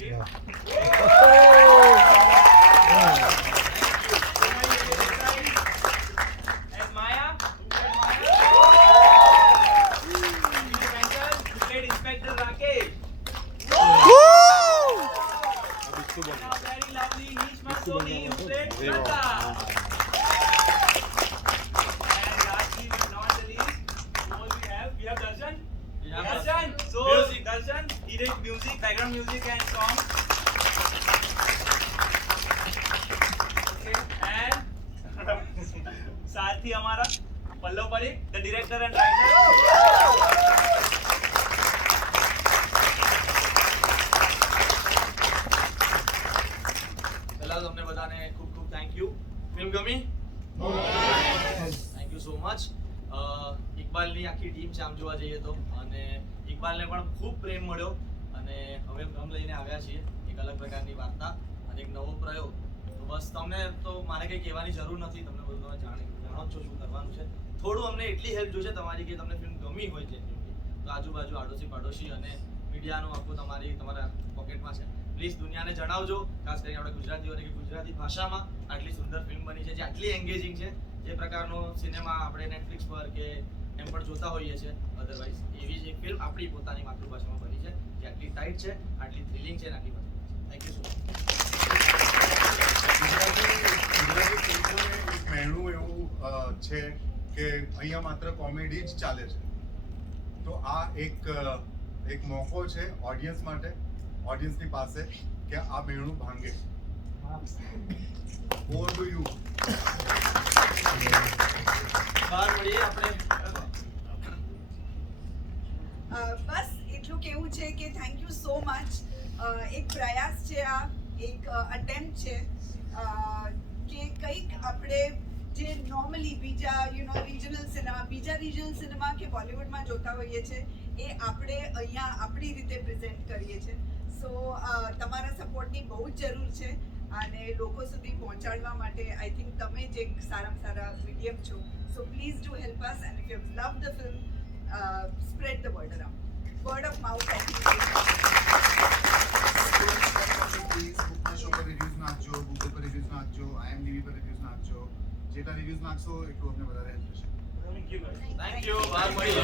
So, Darshan, he did music, background music and song. Okay, and साथ ही हमारा Pallav Parikh, the director and writer. પહેલા તમને બધાને ખૂબ ખૂબ થેન્ક યુ. ફિલ્મ ગમી? Thank you so much. ઇકબાલની આખી ટીમ છે આમ જોવા જઈએ તો, અને ઇકબાલને પણ ખૂબ પ્રેમ મળ્યો અને હવે ગમ લઈને આવ્યા છીએ એક અલગ પ્રકારની વાર્તા અને એક નવો પ્રયોગ. તો બસ તમને તો મારે કંઈ કહેવાની જરૂર નથી, તમને બધું તમે જાણો જ છો શું કરવાનું છે. થોડું અમને એટલી હેલ્પ જોશે તમારી કે તમને ફિલ્મ ગમી હોય જેન્યુઅલી તો આજુબાજુ આડોશી પાડોશી અને મીડિયાનું આખું તમારા પોકેટમાં છે. પ્લીઝ દુનિયાને જણાવજો, ખાસ કરીને આપણે ગુજરાતીઓને કે ગુજરાતી ભાષામાં આટલી સુંદર ફિલ્મ બની છે જે આટલી એન્ગેજિંગ છે, જે પ્રકારનો સિનેમા આપણે નેટફ્લિક્સ પર કે એમ પણ જોતા હોઈએ છીએ અધરવાઇઝ, એવી જ એક ફિલ્મ આપણી પોતાની માતૃભાષામાં બની છે જે આટલી ટાઈટ છે, આટલી થ્રિલિંગ છે અને આટલી મજબૂત છે. Thank you so much. Gujarati ફિલ્મોને એક મહેણું એવું છે કે અહીંયા માત્ર કોમેડી જ ચાલે છે, તો આ એક મોકો છે ઓડિયન્સ માટે, ઓડિયન્સની પાસે કે આ મેળું ભાંગે. Over to you. બહાર મળીએ આપણે. બસ એટલું કેવું છે કે થેન્ક યુ સો મચ. એક પ્રયાસ છે, આ એક અટેમ્પ્ટ છે કે કંઈક આપણે જે નોર્મલી બીજા રિજનલ સિનેમા કે બોલિવૂડમાં જોતા હોઈએ છીએ એ આપણે અહીંયા આપણી રીતે પ્રેઝન્ટ કરીએ છીએ. સો તમારા સપોર્ટની બહુ જ જરૂર છે અને લોકો સુધી પહોંચાડવા માટે આઈ થિંક તમે જ એક સારામાં સારા મીડિયમ છો. So please do help us and if you love the film spread the word around. Word of mouth ફેસબુકના શો પર રિવ્યૂઝ નાખજો, ગૂગલ પર રિવ્યૂઝ નાખજો, IMDb પર રિવ્યૂઝ નાખજો. જેટલા રિવ્યૂઝ નાખશો એટલું અમને વધારે હેલ્પ થશે. Thank you. બહાર મળીએ.